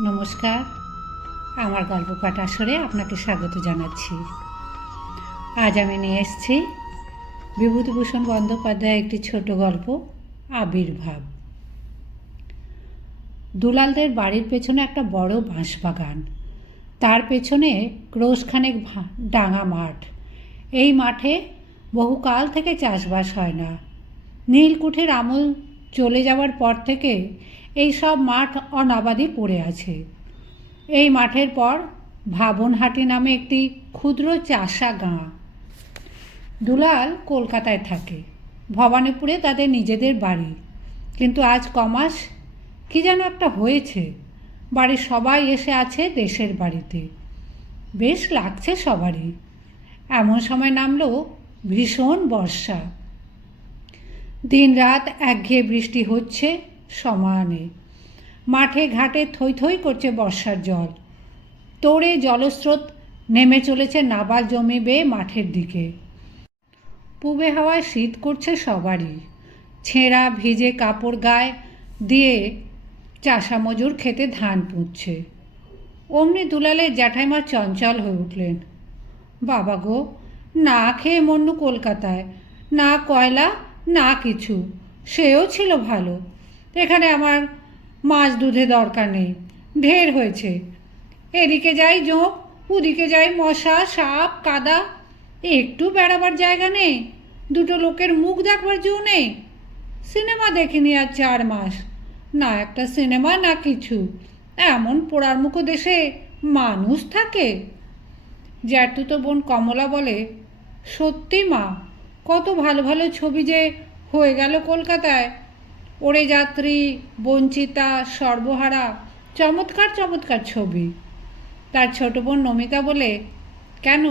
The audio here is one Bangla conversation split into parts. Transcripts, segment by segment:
নমস্কার। আমার গল্প পাঠ আসরে আপনাকে স্বাগত জানাচ্ছি। আজ আমি নিয়ে এসেছি বিভূতিভূষণ বন্দ্যোপাধ্যায় একটি ছোট গল্প, আবির্ভাব। দুলালদের বাড়ির পেছনে একটা বড় বাঁশবাগান। তার পেছনে ক্রোশখানেক ডাঙা মাঠ। এই মাঠে বহুকাল থেকে চাষবাস হয় না। নীলকুঠির আমল চলে যাওয়ার পর থেকে এই সব মাঠ অনাবাদি পড়ে আছে। এই মাঠের পর ভাবনহাটি নামে একটি ক্ষুদ্র চাষা গাঁ। দুলাল কলকাতায় থাকে। ভবানীপুরে তাদের নিজেদের বাড়ি। কিন্তু আজ কমাস কি যেন একটা হয়েছে। বাড়ির সবাই এসে আছে দেশের বাড়িতে। বেশ লাগছে সবারই। এমন সময় নামলো ভীষণ বর্ষা। দিন রাত একঘেয়ে বৃষ্টি হচ্ছে সমানে। মাঠে ঘাটে থই থই করছে বর্ষার জল। তোড়ে জলস্রোত নেমে চলেছে নাবাল জমি বেয়ে মাঠের দিকে। পূবে হাওয়ায় শীত করছে সবারই। ছেঁড়া ভিজে কাপড় গায়ে দিয়ে চাষা মজুর খেতে ধান পুঁতছে। অমনি দুলালের জ্যাঠাইমা চঞ্চল হয়ে উঠলেন। বাবা গো, না খেয়ে মন্নু কলকাতায়, না কয়লা, না কিছু, সেও ছিল ভালো। এখানে আমার মাছ দুধে দরকার নেই। ঢের হয়েছে। এদিকে যাই জোঁক, ওদিকে যাই মশা, সাপ, কাদা। একটু বেড়াবার জায়গা নেই। দুটো লোকের মুখ দেখবার জো নেই। সিনেমা দেখিনি আর চার মাস। না একটা সিনেমা, না কিছু। এমন পোড়ার মুখো দেশে মানুষ থাকে। জ্যাঠুতো বোন কমলা বলে, সত্যি মা, কত ভালো ভালো ছবি যে হয়ে গেল কলকাতায়। ওরে যাত্রী, বঞ্চিতা, সর্বহারা, চমৎকার চমৎকার ছবি। তার ছোট বোন নমিতা বলে, কেন?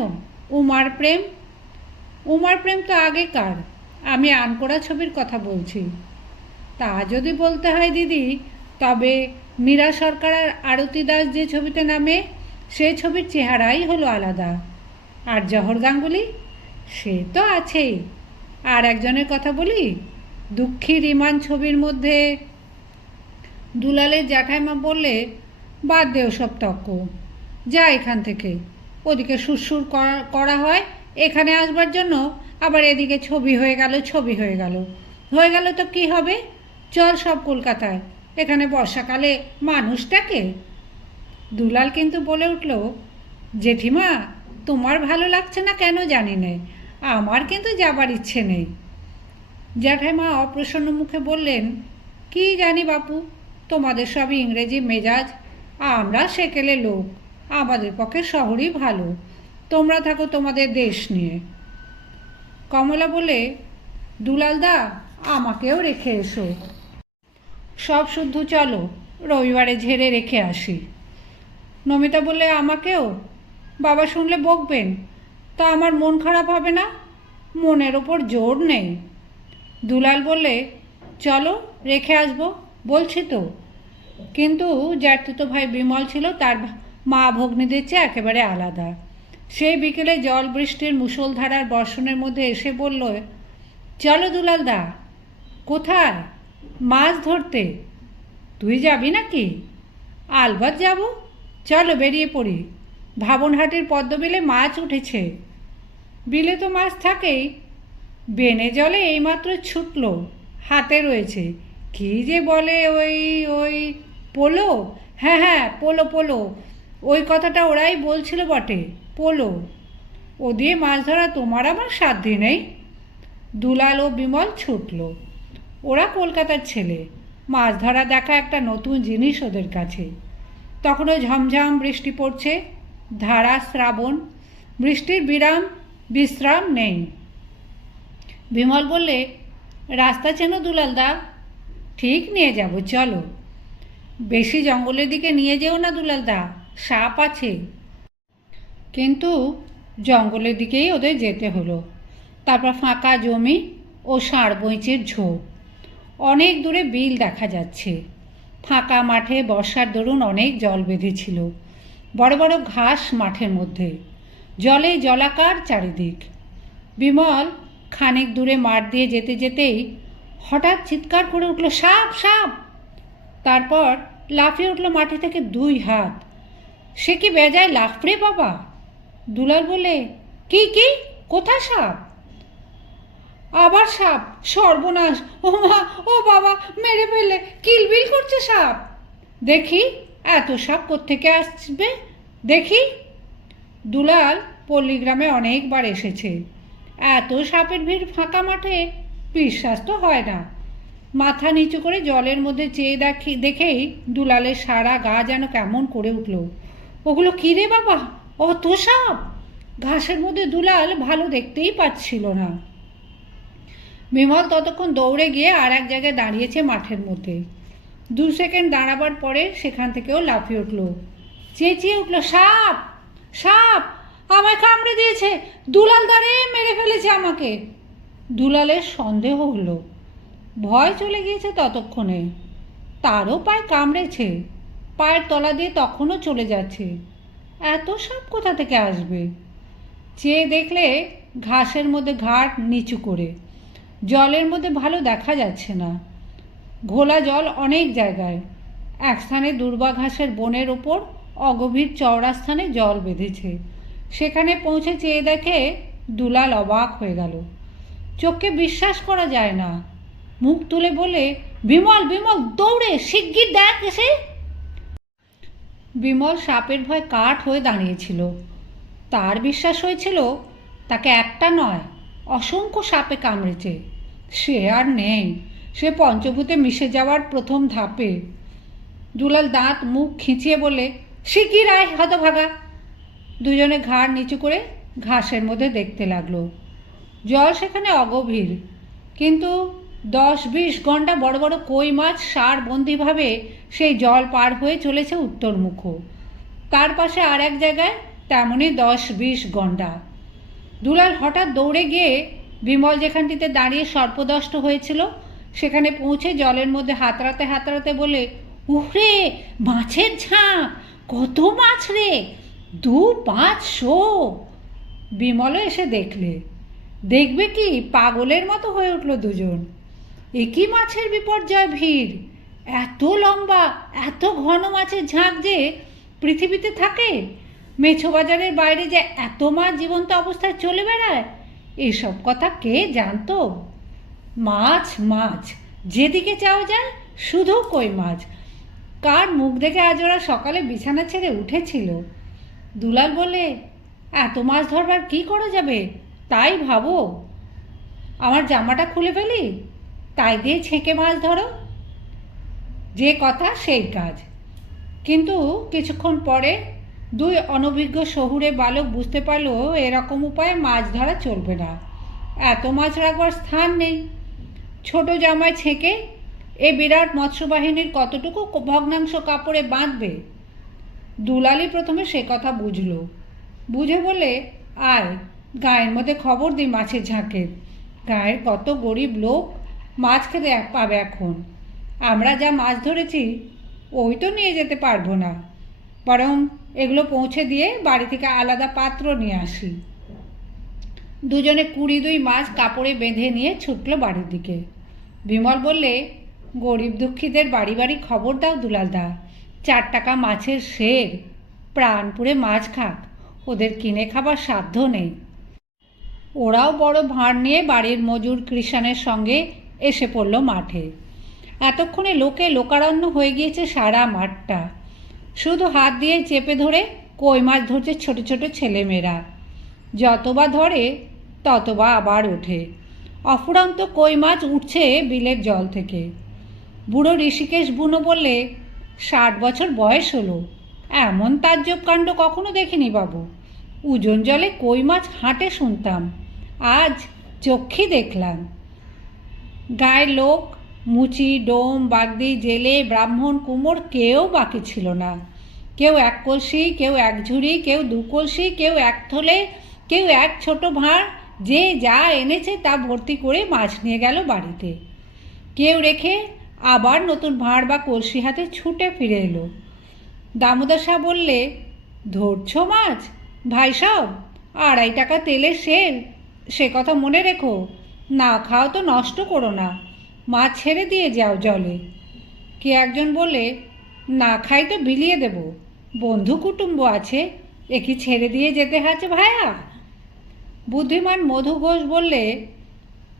উমার প্রেম? উমার প্রেম তো আগেকার আমি আনকোড়া ছবির কথা বলছি। তা যদি বলতে হয় দিদি, তবে মীরা সরকার আর আরতি দাস যে ছবিতে নামে, সে ছবির চেহারাই হলো আলাদা। আর জহর গাঙ্গুলি সে তো আছেই। আর একজনের কথা বলি দুঃখী রিমান ছবির মধ্যে দুলালের জ্যাঠাইমা বললে, বাদ দেও সব তক্ক যা এখান থেকে। ওদিকে সুরসুর করা- করা হয়, এখানে আসবার জন্য। আবার এদিকে ছবি হয়ে গেল, ছবি হয়ে গেল। হয়ে গেল তো কি হবে? চল সব কলকাতায়। এখানে বর্ষাকালে মানুষটাকে দুলাল কিন্তু বলে উঠল, জেঠিমা, তোমার ভালো লাগছে না কেন জানি না আমার কিন্তু যাবার ইচ্ছে নেই। জ্যাঠাইমা অপ্রসন্ন মুখে বললেন, কি জানি বাপু, তোমাদের সবই ইংরেজি মেজাজ। আমরা সেকেলে লোক, আমাদের পক্ষে শহরই ভালো। তোমরা থাকো তোমাদের দেশ নিয়ে। কমলা বলে দুলালদা আমাকেও রেখে এসো। সব শুদ্ধ চলো, রবিবারে ঝেড়ে রেখে আসি। নমিতা বললে, আমাকেও? বাবা শুনলে বকবেন। তা আমার মন খারাপ হবে না? মনের ওপর জোর নেই। দুলাল বললে, চলো, রেখে আসব। বলছি তো। কিন্তু জ্যাঠতুতো ভাই বিমল ছিল, তার মা ভগ্নীদের চেয়ে একেবারে আলাদা। সেই বিকেলে জল বৃষ্টির মুষলধারার বর্ষণের মধ্যে এসে বলল, চলো দুলালদা কোথায়? মাছ ধরতে? তুই যাবি নাকি? আলবাত যাব। চলো বেরিয়ে পড়ি। ভাবনহাটের পদ্মবিলে মাছ উঠেছে। বিলে তো মাছ থাকেই। বেনে জলে এইমাত্র ছুটল, হাতে রয়েছে। কি যে বলে ওই ওই, পোলো? হ্যাঁ হ্যাঁ পোলো পোলো। ওই কথাটা ওরাই বলছিল বটে, পোলো। ও দিয়ে মাছ ধরা তোমার আমার সাধ্যি নেই? দুলাল ও বিমল ছুটল। ওরা কলকাতার ছেলে। মাছ ধরা দেখা একটা নতুন জিনিস ওদের কাছে। তখনও ঝমঝম বৃষ্টি পড়ছে। ধারা শ্রাবণ। বৃষ্টির বিরাম, বিশ্রাম নেই। বিমল বললে, রাস্তা চেনো দুলালদা, ঠিক নিয়ে যাব, চলো। বেশি জঙ্গলের দিকে নিয়ে যেও না দুলালদা, সাপ আছে। কিন্তু জঙ্গলের দিকেই ওদের যেতে হলো। তারপর ফাঁকা জমি ও ষাঁড় বইঁচের ঝোপ। অনেক দূরে বিল দেখা যাচ্ছে। ফাঁকা মাঠে বর্ষার দরুন অনেক জল বেঁধেছিল। বড় বড় ঘাস মাঠের মধ্যে। জলে জলাকার চারিদিক। বিমল খানিক দূরে মাঠ দিয়ে যেতে যেতেই হঠাৎ চিৎকার করে উঠল, সাপ সাপ! তারপর লাফিয়ে উঠল মাটি থেকে দুই হাত। সে কি বেজায় লাফ রে বাবা? দুলাল বলে কি কি? কোথা সাপ? আবার সাপ, সর্বনাশ! ও মা, ও বাবা, মেরে ফেলে কিলবিল করছে সাপ! দেখি, এত সাপ কোত্থেকে আসবে? দেখি! দুলাল পল্লীগ্রামে অনেকবার এসেছে। এত সাপের ভিড় ফাঁকা মাঠে? বিশ্বাস তো হয় না। মাথা নিচু করে জলের মধ্যে চেয়ে দেখি, দেখেই দুলালের সারা গা যেন কেমন করে উঠল। ওগুলো কী রে বাবা? অত সাপ! ঘাসের মধ্যে দুলাল ভালো দেখতেই পাচ্ছিল না। বিমল ততক্ষণ দৌড়ে গিয়ে আর এক জায়গায় দাঁড়িয়েছে মাঠের মধ্যে। দু সেকেন্ড দাঁড়াবার পরে সেখান থেকেও লাফিয়ে উঠল। চেঁচিয়ে উঠল, সাপ! সাপ! আমায় কামড়ে দিয়েছে। দুলাল দাঁড়িয়ে মেরে ফেলেছে আমাকে। দুলালের সন্দেহ হলো। ভয় চলে গিয়েছে ততক্ষণে। তারও পায়ে কামড়েছে। পায়ের তলা দিয়ে তখনও চলে যাচ্ছে। এত সাপ কোথা থেকে আসবে? চেয়ে দেখলে ঘাসের মধ্যে ঘাট নিচু করে। জলের মধ্যে ভালো দেখা যাচ্ছে না। ঘোলা জল অনেক জায়গায়। এক স্থানে দুর্বা ঘাসের বনের ওপর অগভীর চওড়া স্থানে জল বেঁধেছে। সেখানে পৌঁছে চেয়ে দেখে দুলাল অবাক হয়ে গেল। চোখকে বিশ্বাস করা যায় না। মুখ তুলে বলে, বিমল বিমল, দৌড়ে, শিগগির দেখ এসে। বিমল সাপের ভয় কাঠ হয়ে দাঁড়িয়েছিল। তার বিশ্বাস হয়েছিল, তাকে একটা নয়, অসংখ্য সাপে কামড়েছে। সে আর নেই। সে পঞ্চভূতে মিশে যাওয়ার প্রথম ধাপে। দুলাল দাঁত মুখ খিঁচিয়ে বলে, শিগগির আয়, হতভাগা। দুজনে ঘাড় নিচু করে ঘাসের মধ্যে দেখতে লাগল। জল সেখানে অগভীর, কিন্তু দশ বিশ ঘণ্টা বড় বড় কই মাছ সার বন্দিভাবে সেই জল পার হয়ে চলেছে উত্তরমুখ। তার পাশে আর এক জায়গায় তেমনই দশ বিশ গন্ডা দুলাল হঠাৎ দৌড়ে গিয়ে বিমল যেখানটিতে দাঁড়িয়ে সর্পদষ্ট হয়েছিল, সেখানে পৌঁছে জলের মধ্যে হাতড়াতে হাতড়াতে বলে উহরে মাছের ঝাঁক কত মাছ রে! দু পাঁচশো বিমলও এসে দেখলে। দেখবে কি, পাগলের মতো হয়ে উঠল দুজন। একই মাছের বিপর্যয় ভিড়। এত লম্বা, এত ঘন মাছের ঝাঁক যে পৃথিবীতে থাকে। মেছো বাজারের বাইরে যে এত মাছ জীবন্ত অবস্থায় চলে বেড়ায়, এসব কথা কে জানতো? মাছ মাছ। যেদিকে চাও যায়, শুধু কই মাছ। কার মুখ দেখে আজ ওরা সকালে বিছানা ছেড়ে উঠেছিল? দুলাল বলে, এত মাছ ধরবার কি করা যাবে? তাই ভাবো। আমার জামাটা খুলে ফেলি, তাই দিয়ে ছেঁকে মাছ ধরো। যে কথা সেই কাজ। কিন্তু কিছুক্ষণ পরে দুই অনভিজ্ঞ শহুরে বালক বুঝতে পারল এরকম উপায়ে মাছ ধরা চলবে না। এত মাছ রাখবার স্থান নেই। ছোট জামায় ছেঁকে এ বিরাট মৎস্যবাহিনীর কতটুকু ভগ্নাংশ কাপড়ে বাঁধবে? দুলালি প্রথমে সে কথা বুঝলো। বুঝে বলে আয়, গায়ের মধ্যে খবর দিই মাছের ঝাঁকের। গায়ের কত গরিব লোক মাছ খেতে পাবে এখন। আমরা যা মাছ ধরেছি, ওই তো নিয়ে যেতে পারব না। বরং এগুলো পৌঁছে দিয়ে বাড়ি থেকে আলাদা পাত্র নিয়ে আসি। দুজনে কুড়ি দুই মাছ কাপড়ে বেঁধে নিয়ে ছুটলো বাড়ির দিকে। বিমল বললে, গরিব দুঃখীদের বাড়ি বাড়ি খবর দাও দুলালদা। চার টাকা মাছের শের প্রাণ পুড়ে মাছ খাক, ওদের কিনে খাবার সাধ্য নেই। ওরাও বড় ভাঁড় নিয়ে বাড়ির মজুর কৃষাণের সঙ্গে এসে পড়ল মাঠে। এতক্ষণে লোকে লোকারণ্য হয়ে গিয়েছে সারা মাঠটা। শুধু হাত দিয়ে চেপে ধরে কই মাছ ধরছে ছোট ছোট ছেলেমেয়েরা। যতবা ধরে ততবা আবার ওঠে। অফুরন্ত কই মাছ উঠছে বিলের জল থেকে। বুড়ো ঋষিকেশ বুনো বললে ষাট বছর বয়স হলো। এমন তাজ্জব কাণ্ড কখনো দেখিনি বাবু। উজন জলে কই মাছ হাঁটে শুনতাম। আজ চক্ষি দেখলাম। গায়ের লোক, মুচি, ডোম, বাগদি, জেলে, ব্রাহ্মণ, কুমোর কেউ বাকি ছিল না। কেউ এক কলসি, কেউ এক ঝুড়ি, কেউ দু কলসি, কেউ এক থলে, কেউ এক ছোট ভাঁড়, যে যা এনেছে তা ভর্তি করে মাছ নিয়ে গেল বাড়িতে। কেউ রেখে আবার নতুন ভাঁড় বা কলসি হাতে ছুটে ফিরে এলো। দামোদর শাহ বললে, ধরছ মাছ? ভাই সব, আড়াই টাকা তেলের সেল। সে কথা মনে রেখো, না খাও তো নষ্ট করো না। মাছ ছেড়ে দিয়ে যাও জলে। কে একজন বলে না খাই তো বিলিয়ে দেব। বন্ধু কুটুম্ব আছে, এ কি ছেড়ে দিয়ে যেতে আছে ভায়া? বুদ্ধিমান মধু ঘোষ বললে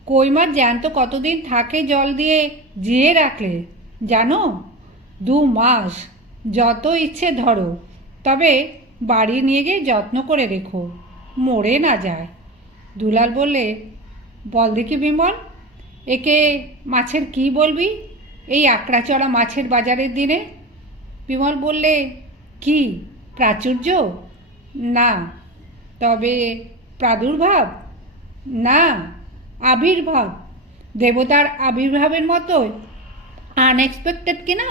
কই মাছ জ্যান্ত কতদিন থাকে জল দিয়ে জিয়ে রাখলে? জানো? দু মাস। যত ইচ্ছে ধরো। তবে বাড়ি নিয়ে গিয়ে যত্ন করে রেখো। মরে না যায়। দুলাল বললে, বল দেখি বিমল, একে মাছের কি বলবি? এই আকড়া চড়া মাছের বাজারের দিনে? বিমল বললে, কি, প্রাচুর্য? না। তবে প্রাদুর্ভাব? না। আবির্ভাব। দেবতার আবির্ভাবের মতোই আনএক্সপেক্টেড কি না